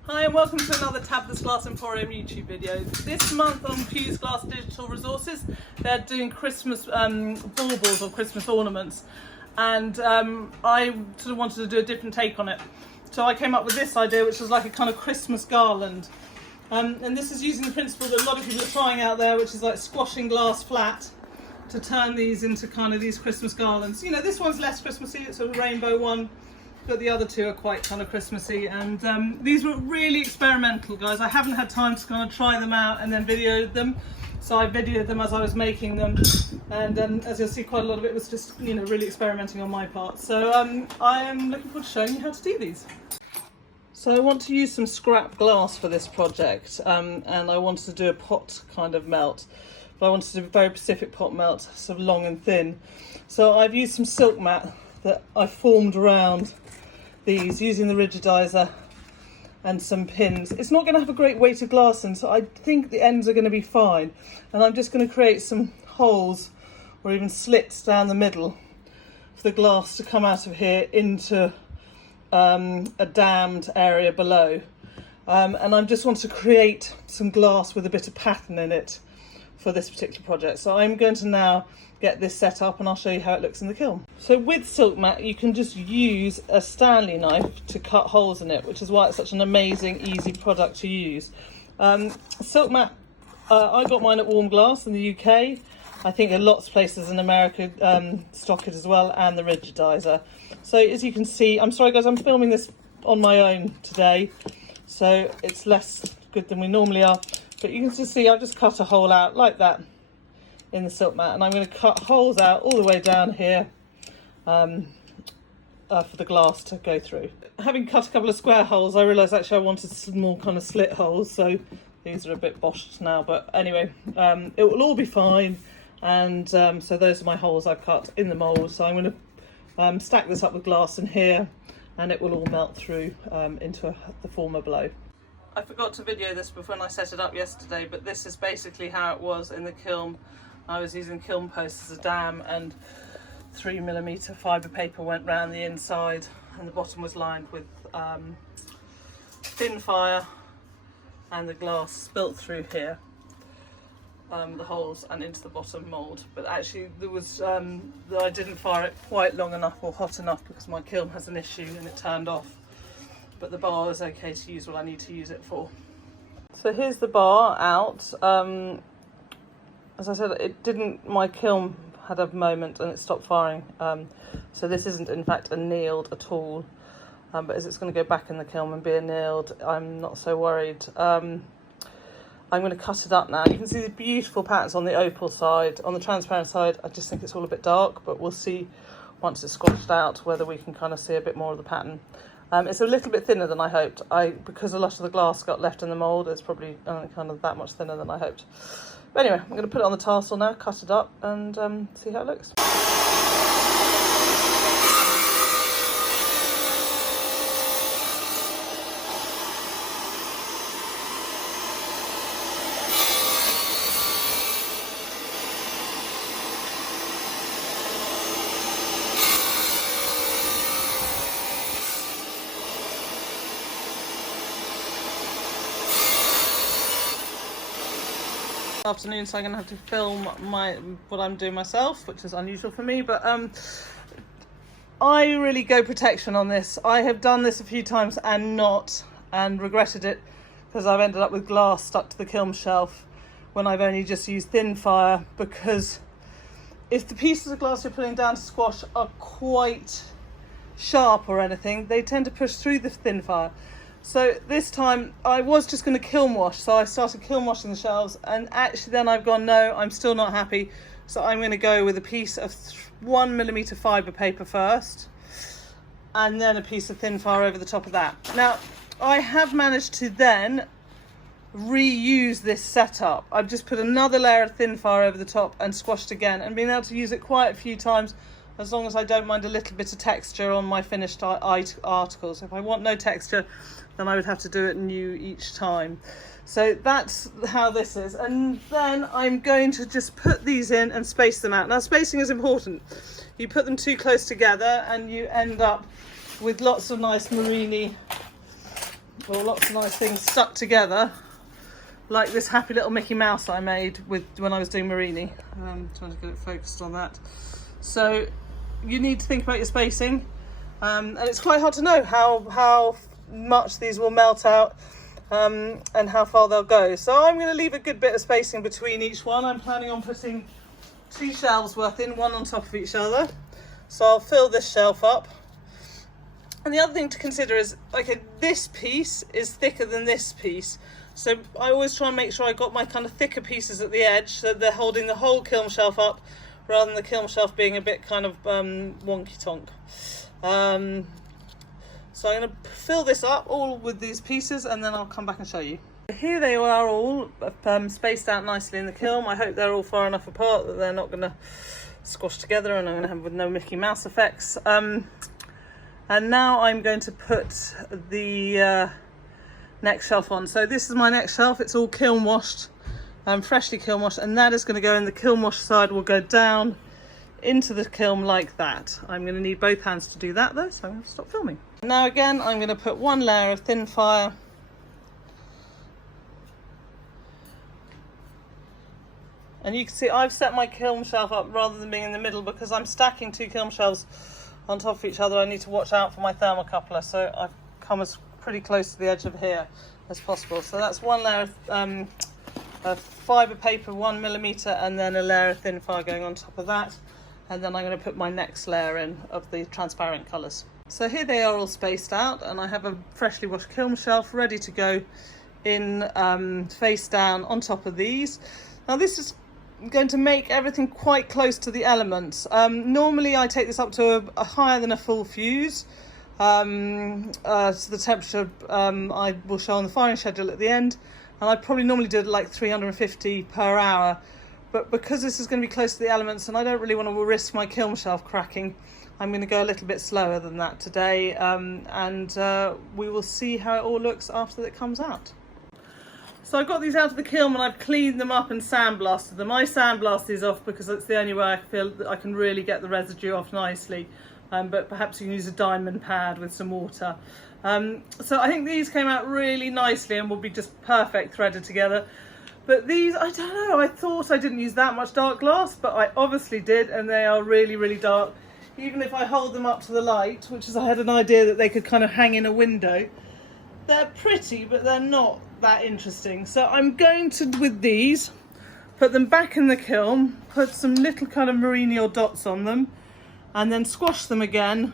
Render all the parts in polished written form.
Hi and welcome to another Tabitha's Glass Emporium YouTube video. This month on Fuse Glass Digital Resources they're doing Christmas baubles or Christmas ornaments, and I sort of wanted to do a different take on it. So I came up with this idea, which was like a kind of Christmas garland. And this is using the principle that a lot of people are trying out there, which is like squashing glass flat to turn these into kind of these Christmas garlands. You know, this one's less Christmassy, it's a rainbow one, but the other two are quite kind of Christmassy. And these were really experimental, guys. I haven't had time to kind of try them out and then videoed them. So I videoed them as I was making them. And as you'll see, quite a lot of it was just, you know, really experimenting on my part. So I am looking forward to showing you how to do these. So I want to use some scrap glass for this project, and I wanted to do a pot kind of melt. But I wanted to do a very specific pot melt, sort of long and thin. So I've used some silk mat that I formed around these using the rigidizer and some pins. It's not going to have a great weight of glass in, so I think the ends are going to be fine. And I'm just going to create some holes or even slits down the middle for the glass to come out of here into a dammed area below. And I just want to create some glass with a bit of pattern in it for this particular project. So I'm going to now get this set up and I'll show you how it looks in the kiln. So with silk mat you can just use a Stanley knife to cut holes in it, which is why it's such an amazing easy product to use. Silk mat, I got mine at Warm Glass in the UK. I think lots of places in America stock it as well, and the rigidizer. So as you can see, I'm sorry guys, I'm filming this on my own today, so it's less good than we normally are. But you can just see I've just cut a hole out like that in the silk mat, and I'm going to cut holes out all the way down here for the glass to go through. Having cut a couple of square holes, I realised actually I wanted some more kind of slit holes, so these are a bit boshed now, but anyway, it will all be fine. And so those are my holes I've cut in the mould. So I'm going to stack this up with glass in here, and it will all melt through into the former below. I forgot to video this before when I set it up yesterday, but this is basically how it was in the kiln. I was using kiln posts as a dam, and 3mm fibre paper went round the inside, and the bottom was lined with thin fire, and the glass spilt through here. The holes and into the bottom mould, but actually there was I didn't fire it quite long enough or hot enough because my kiln has an issue and it turned off, but the bar is okay to use what I need to use it for. So here's the bar out. As I said, my kiln had a moment and it stopped firing, so this isn't in fact annealed at all, but as it's going to go back in the kiln and be annealed, I'm not so worried. I'm going to cut it up now. You can see the beautiful patterns on the opal side. On the transparent side, I just think it's all a bit dark, but we'll see once it's squashed out whether we can kind of see a bit more of the pattern. It's a little bit thinner than I hoped. Because a lot of the glass got left in the mould, it's probably kind of that much thinner than I hoped. But anyway, I'm going to put it on the tassel now, cut it up, and see how it looks. Afternoon, so I'm going to have to film what I'm doing myself, which is unusual for me, but I really go protection on this. I have done this a few times and regretted it, because I've ended up with glass stuck to the kiln shelf when I've only just used thin fire, because if the pieces of glass you're putting down to squash are quite sharp or anything, they tend to push through the thin fire. So this time I was just going to kiln wash, so I started kiln washing the shelves, and actually then I've gone, no, I'm still not happy, so I'm going to go with a piece of 1mm fibre paper first, and then a piece of thin fire over the top of that. Now I have managed to then reuse this setup. I've just put another layer of thin fire over the top and squashed again, and been able to use it quite a few times, as long as I don't mind a little bit of texture on my finished articles. If I want no texture, then I would have to do it new each time. So that's how this is. And then I'm going to just put these in and space them out. Now spacing is important. You put them too close together and you end up with lots of nice marine or lots of nice things stuck together, like this happy little Mickey Mouse I made when I was doing Marini. Trying to get it focused on that. So you need to think about your spacing, and it's quite hard to know how much these will melt out and how far they'll go. So I'm going to leave a good bit of spacing between each one. I'm planning on putting 2 shelves worth in, one on top of each other. So I'll fill this shelf up. And the other thing to consider is, okay, this piece is thicker than this piece. So I always try and make sure I got my kind of thicker pieces at the edge so they're holding the whole kiln shelf up rather than the kiln shelf being a bit kind of wonky tonk. So I'm going to fill this up all with these pieces and then I'll come back and show you. Here they are all spaced out nicely in the kiln. I hope they're all far enough apart that they're not going to squash together and I'm going to have with no Mickey Mouse effects. And now I'm going to put the next shelf on. So this is my next shelf. It's all kiln washed, freshly kiln washed, and that is going to go in the kiln wash side. Will go down into the kiln like that. I'm going to need both hands to do that though, so I'm going to stop filming. Now again, I'm going to put one layer of thin fire and you can see I've set my kiln shelf up rather than being in the middle because I'm stacking 2 kiln shelves on top of each other. I need to watch out for my thermocoupler, so I've come as pretty close to the edge of here as possible. So that's one layer of fibre paper, 1mm, and then a layer of thin fire going on top of that. And then I'm going to put my next layer in of the transparent colours. So here they are all spaced out, and I have a freshly washed kiln shelf ready to go in face down on top of these. Now this is going to make everything quite close to the elements. Normally I take this up to a higher than a full fuse. So the temperature I will show on the firing schedule at the end, and I probably normally do it like 350 per hour, but because this is going to be close to the elements and I don't really want to risk my kiln shelf cracking, I'm going to go a little bit slower than that today, and we will see how it all looks after it comes out. So I've got these out of the kiln and I've cleaned them up and sandblasted them. I sandblast these off because it's the only way I feel that I can really get the residue off nicely. But perhaps you can use a diamond pad with some water. So I think these came out really nicely and will be just perfect threaded together. But these, I don't know, I thought I didn't use that much dark glass, but I obviously did, and they are really, really dark. Even if I hold them up to the light, which is I had an idea that they could kind of hang in a window, they're pretty, but they're not that interesting. So I'm going to, with these, put them back in the kiln, put some little kind of Marini or dots on them, and then squash them again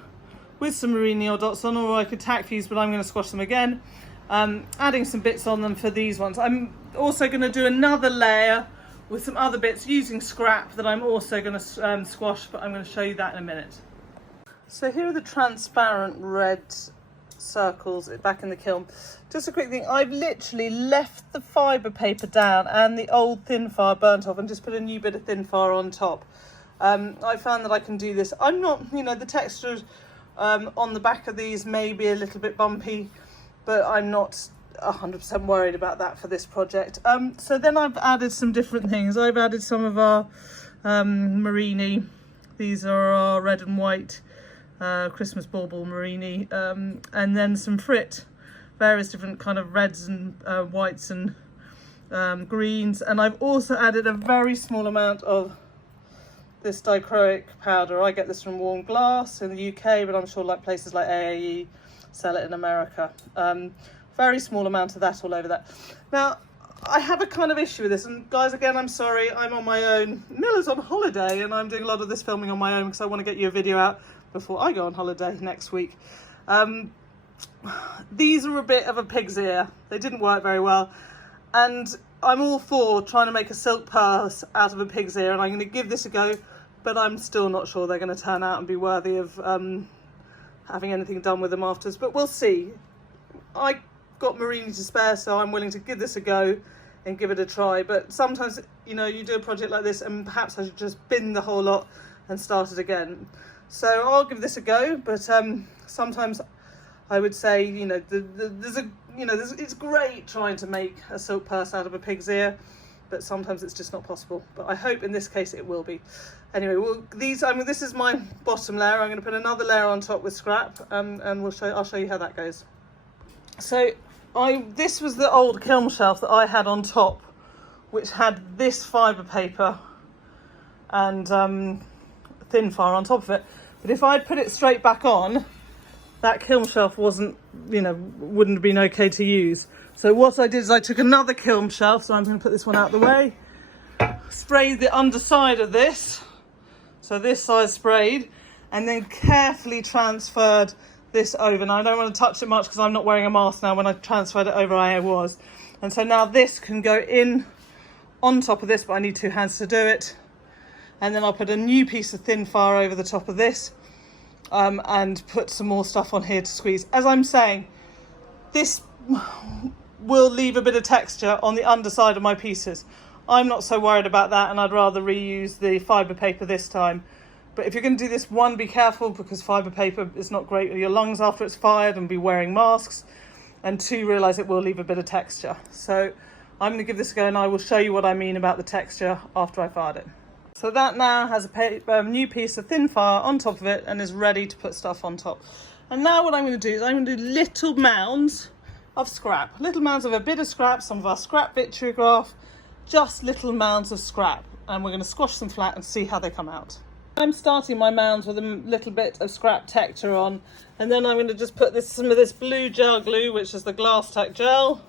with some Marini or dots on, or I could tack fuse, but I'm going to squash them again, adding some bits on them for these ones. I'm also going to do another layer with some other bits using scrap that I'm also going to squash, but I'm going to show you that in a minute. So here are the transparent red circles back in the kiln. Just a quick thing, I've literally left the fibre paper down and the old thin fire burnt off and just put a new bit of thin fire on top. I found that I can do this. I'm not, you know, the texture on the back of these may be a little bit bumpy, but I'm not 100% worried about that for this project. So then I've added some different things. I've added some of our Marini. These are our red and white Christmas bauble Marini, and then some frit, various different kind of reds and whites and greens. And I've also added a very small amount of this dichroic powder. I get this from Warm Glass in the UK, but I'm sure like places like AAE sell it in America. Very small amount of that all over that. Now, I have a kind of issue with this, and guys, again, I'm sorry, I'm on my own. Miller's on holiday, and I'm doing a lot of this filming on my own because I want to get you a video out before I go on holiday next week. These are a bit of a pig's ear. They didn't work very well, and I'm all for trying to make a silk purse out of a pig's ear, and I'm going to give this a go, but I'm still not sure they're going to turn out and be worthy of having anything done with them afterwards, but we'll see. I got Marini to spare, so I'm willing to give this a go and give it a try, but sometimes, you know, you do a project like this and perhaps I should just bin the whole lot and start it again. So I'll give this a go, but sometimes I would say, you know, it's great trying to make a silk purse out of a pig's ear, but sometimes it's just not possible. But I hope in this case it will be. Anyway, well, this is my bottom layer. I'm going to put another layer on top with scrap, and I'll show you how that goes. So this was the old kiln shelf that I had on top, which had this fibre paper and thin fire on top of it. But if I'd put it straight back on, that kiln shelf wouldn't have been okay to use. So what I did is I took another kiln shelf, so I'm going to put this one out the way, sprayed the underside of this, so this side sprayed, and then carefully transferred this over. Now I don't want to touch it much because I'm not wearing a mask now. When I transferred it over, I was. And so now this can go in on top of this, but I need 2 hands to do it. And then I'll put a new piece of thin fire over the top of this, and put some more stuff on here to squeeze. As I'm saying, this will leave a bit of texture on the underside of my pieces. I'm not so worried about that, and I'd rather reuse the fibre paper this time. But if you're going to do this, 1, be careful because fibre paper is not great for your lungs after it's fired, and be wearing masks. And 2, realise it will leave a bit of texture. So I'm going to give this a go, and I will show you what I mean about the texture after I fired it. So that now has a new piece of thin fire on top of it and is ready to put stuff on top. And now what I'm going to do is I'm going to do little mounds of scrap. Little mounds of a bit of scrap, some of our scrap vitrigraph, just little mounds of scrap. And we're going to squash them flat and see how they come out. I'm starting my mounds with a little bit of scrap texture on, and then I'm going to just put some of this blue gel glue, which is the glass tack gel,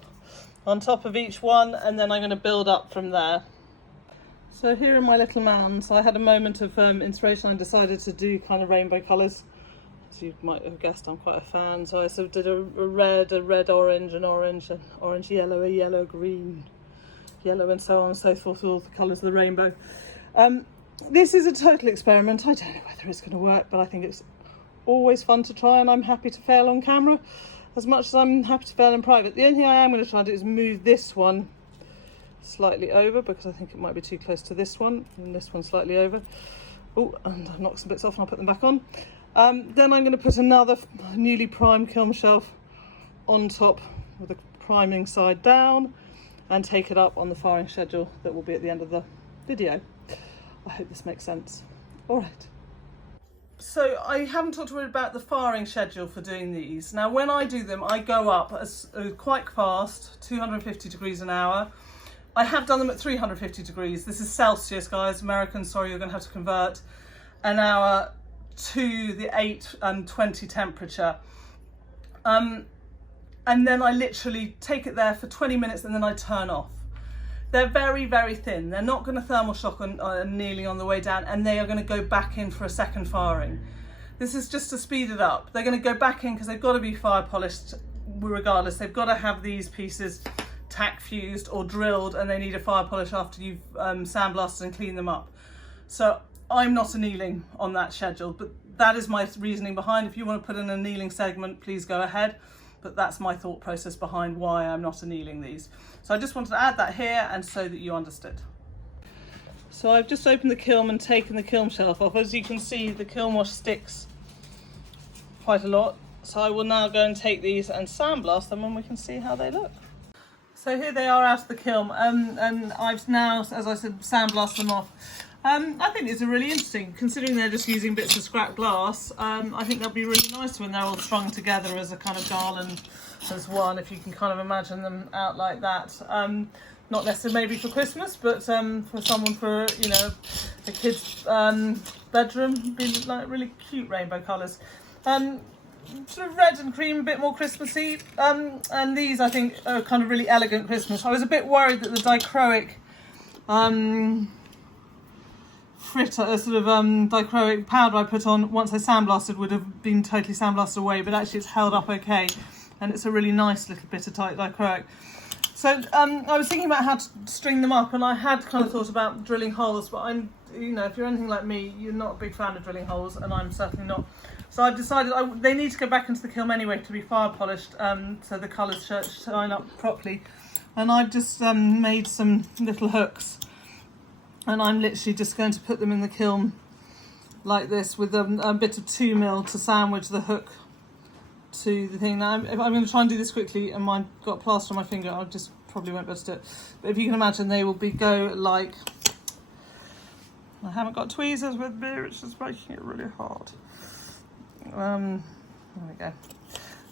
on top of each one, and then I'm going to build up from there. So here are my little mounds. I had a moment of inspiration. I decided to do kind of rainbow colours. As you might have guessed, I'm quite a fan. So I sort of did a red orange, an orange yellow, a yellow green, yellow, and so on and so forth, all the colours of the rainbow. This is a total experiment. I don't know whether it's going to work, but I think it's always fun to try, and I'm happy to fail on camera as much as I'm happy to fail in private. The only thing I am going to try to do is move this one slightly over, because I think it might be too close to this one, and this one slightly over. Oh, and I'll knock some bits off and I'll put them back on. Then I'm going to put another newly primed kiln shelf on top with the priming side down, and take it up on the firing schedule that will be at the end of the video. I hope this makes sense. All right. So I haven't talked about the firing schedule for doing these. Now when I do them, I go up quite fast, 250 degrees an hour. I have done them at 350 degrees. This is Celsius, guys. Americans, sorry, you're going to have to convert an hour to the 8 and 20 temperature. And then I literally take it there for 20 minutes and then I turn off. They're very, very thin. They're not going to thermal shock on annealing on the way down, and they are going to go back in for a second firing. This is just to speed it up. They're going to go back in because they've got to be fire polished regardless. They've got to have these pieces tack fused or drilled, and they need a fire polish after you've sandblasted and cleaned them up. So I'm not annealing on that schedule, but that is my reasoning behind. If you want to put an annealing segment, please go ahead. But that's my thought process behind why I'm not annealing these. So I just wanted to add that here, and so that you understood. So I've just opened the kiln and taken the kiln shelf off. As you can see, the kiln wash sticks quite a lot. So I will now go and take these and sandblast them, and we can see how they look. So here they are out of the kiln, and I've now, as I said, sandblasted them off. I think these are really interesting, considering they're just using bits of scrap glass. I think they'll be really nice when they're all strung together as a kind of garland as one, if you can kind of imagine them out like that. Not necessarily maybe for Christmas, but for someone for, you know, a kid's bedroom, be like really cute rainbow colours. Sort of red and cream, a bit more Christmassy. And these I think are kind of really elegant Christmas. I was a bit worried that the dichroic dichroic powder I put on once I sandblasted would have been totally sandblasted away, but actually it's held up okay, and it's a really nice little bit of dichroic. So I was thinking about how to string them up, and I had kind of thought about drilling holes, but I'm, you know, if you're anything like me, you're not a big fan of drilling holes, and I'm certainly not. So I've decided they need to go back into the kiln anyway to be fire polished, so the colours shine up properly. And I've just made some little hooks, and I'm literally just going to put them in the kiln like this with a bit of 2mm to sandwich the hook to the thing. Now I'm going to try and do this quickly, and mine got plaster on my finger. I just probably won't be able to do it. But if you can imagine, they will go like, I haven't got tweezers with me, which is making it really hard. There we go.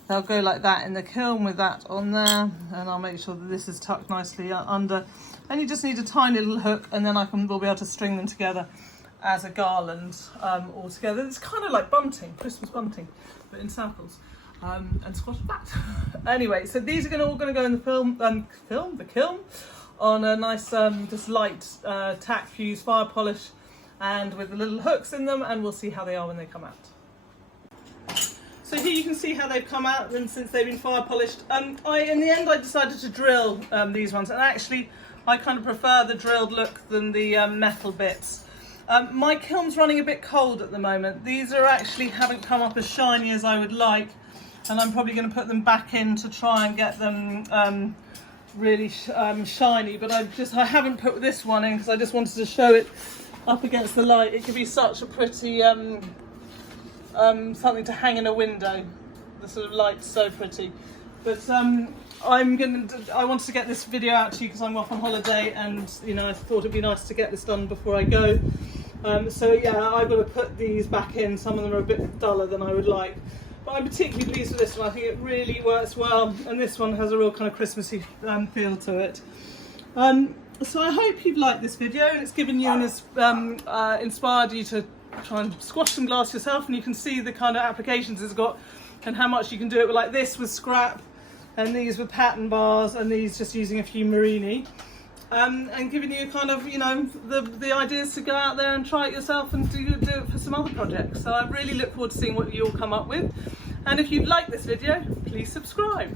they'll go like that in the kiln with that on there, and I'll make sure that this is tucked nicely under. And you just need a tiny little hook, and then we'll be able to string them together as a garland all together. It's kind of like bunting, Christmas bunting, but in circles, and squash back. Anyway, so these are all going to go in the kiln on a nice just light tack fuse fire polish, and with the little hooks in them, and we'll see how they are when they come out. So here you can see how they've come out, and since they've been fire polished. In the end I decided to drill these ones, and actually I kind of prefer the drilled look than the metal bits. My kiln's running a bit cold at the moment. These are actually haven't come up as shiny as I would like, and I'm probably going to put them back in to try and get them really shiny, but I haven't put this one in because I just wanted to show it up against the light. It could be such a pretty something to hang in a window. The sort of light's so pretty. But I wanted to get this video out to you because I'm off on holiday, and I thought it'd be nice to get this done before I go. So yeah, I've got to put these back in. Some of them are a bit duller than I would like, but I'm particularly pleased with this one. I think it really works well, and this one has a real kind of Christmassy feel to it. So I hope you've liked this video, and it's given you and inspired you to try and squash some glass yourself, and you can see the kind of applications it's got and how much you can do it with, like this with scrap, and these with pattern bars, and these just using a few marini, and giving you kind of the ideas to go out there and try it yourself and do it for some other projects. So I really look forward to seeing what you all come up with, and if you've liked this video, please subscribe.